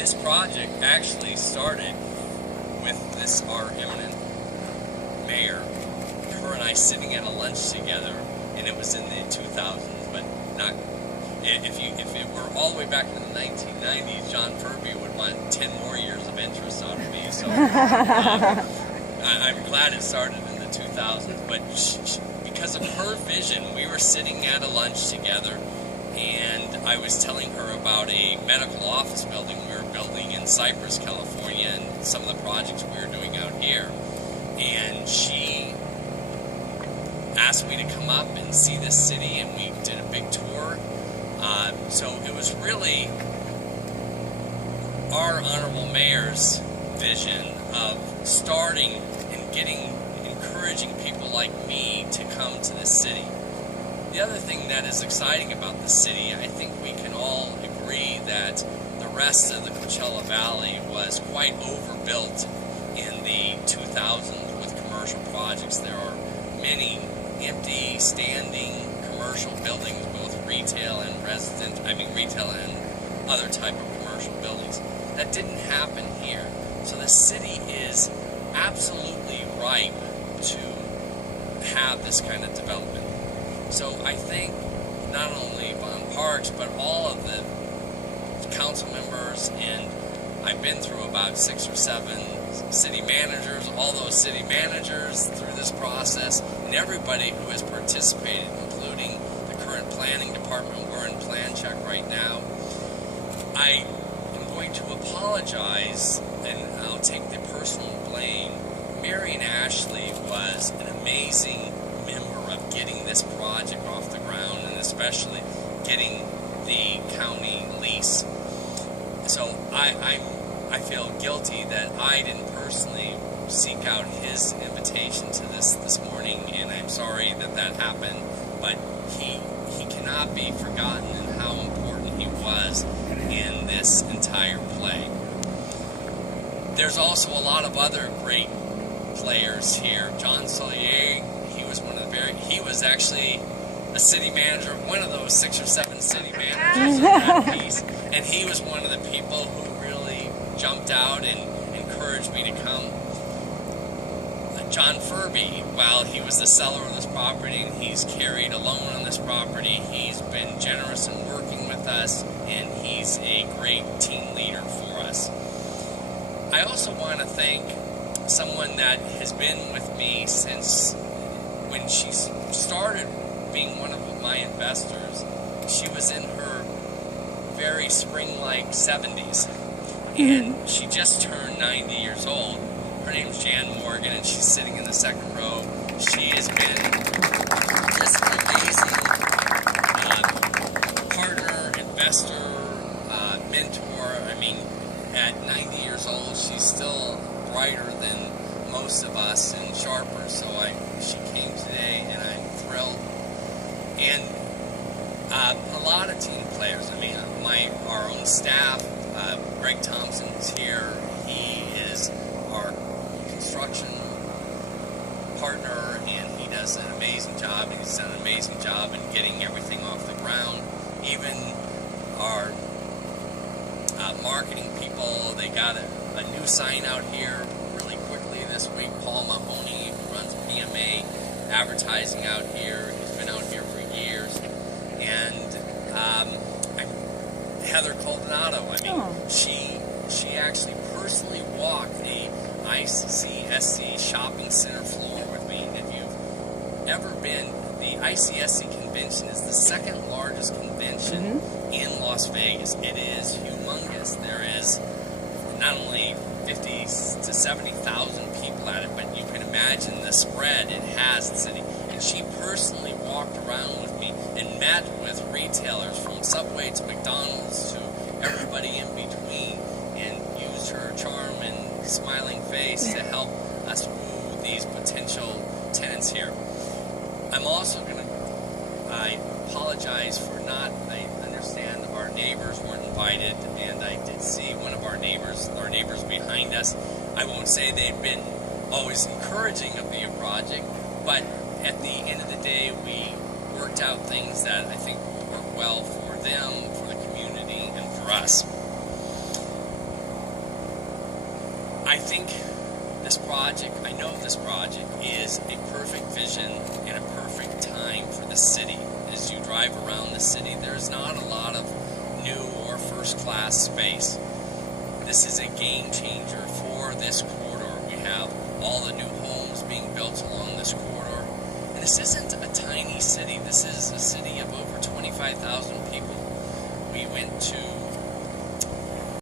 This project actually started with our eminent mayor, her and I sitting at a lunch together, and it was in the 2000s, but not. If it were all the way back in the 1990s, John Furby would want 10 more years of interest out of me. So I'm glad it started in the 2000s. But because of her vision, we were sitting at a lunch together, and I was telling her about a medical office building we were building in Cypress, California, and some of the projects we were doing out here. And she asked me to come up and see this city, and we did a big tour. So it was really our honorable mayor's vision of starting and encouraging people like me to come to this city. The other thing that is exciting about this city, I think we can all agree that the rest of the Coachella Valley was quite overbuilt in the 2000s with commercial projects. There are many empty, standing commercial buildings, both retail and retail and other type of commercial buildings. That didn't happen here. So the city is absolutely ripe to have this kind of development. So I think not only Von Parks, but all of the council members, and I've been through about 6 or 7 city managers, all those city managers through this process, and everybody who has participated, including the current planning department. We're in plan check right now. I am going to apologize, and I'll take the personal blame. Marion Ashley was an amazing member of getting this project off the ground, and especially getting the county lease. So I feel guilty that I didn't personally seek out his invitation to this morning, and I'm sorry that happened, but he cannot be forgotten in how important he was in this entire play. There's also a lot of other great players here. John Solier, he was actually a city manager, one of those 6 or 7 city managers in that piece, and he was one of the people who really jumped out and encouraged me to come. John Furby, while he was the seller of this property and he's carried a loan on this property, he's been generous in working with us, and he's a great team leader for us. I also want to thank someone that has been with me since when she started being one of my investors. She was in her very spring-like 70s, and she just turned 90 years old. Her name's Jan Morgan, and she's sitting in the second row. She has been just an amazing partner, investor, mentor. I mean, at 90 years old, she's still brighter than most of us and sharper. So she came today, and I'm thrilled. And a lot of team players. I mean, our own staff. Greg Thompson's here. He is our construction partner, and he does an amazing job. He's done an amazing job in getting everything off the ground. Even our marketing people, they got a new sign out here really quickly this week. Paul Mahoney, who runs PMA advertising out here, he's been out here for years. And Heather Coldonado, I mean, she actually personally walked the ICSC shopping center floor with me. And if you've ever been, the ICSC convention is the second largest convention in Las Vegas. It is humongous. There is not only 50 to 70,000 people at it, but you can imagine the spread it has in the city. And she personally walked around with me and met with retailers from Subway to McDonald's to everybody in between, and used her charm and smiling face to help us woo these potential tenants here. I'm also I apologize for not, I understand our neighbors weren't invited, and I did see one of our neighbors behind us. I won't say they've been always encouraging of the project, but at the end of the day, we worked out things that I think will work well for them, for the community, and for us. I think this project, I know this project is a perfect vision and a perfect time for the city. As you drive around the city, there's not a lot of new or first-class space. This is a game changer for this corridor. We have all the new homes being built along this corridor. And this isn't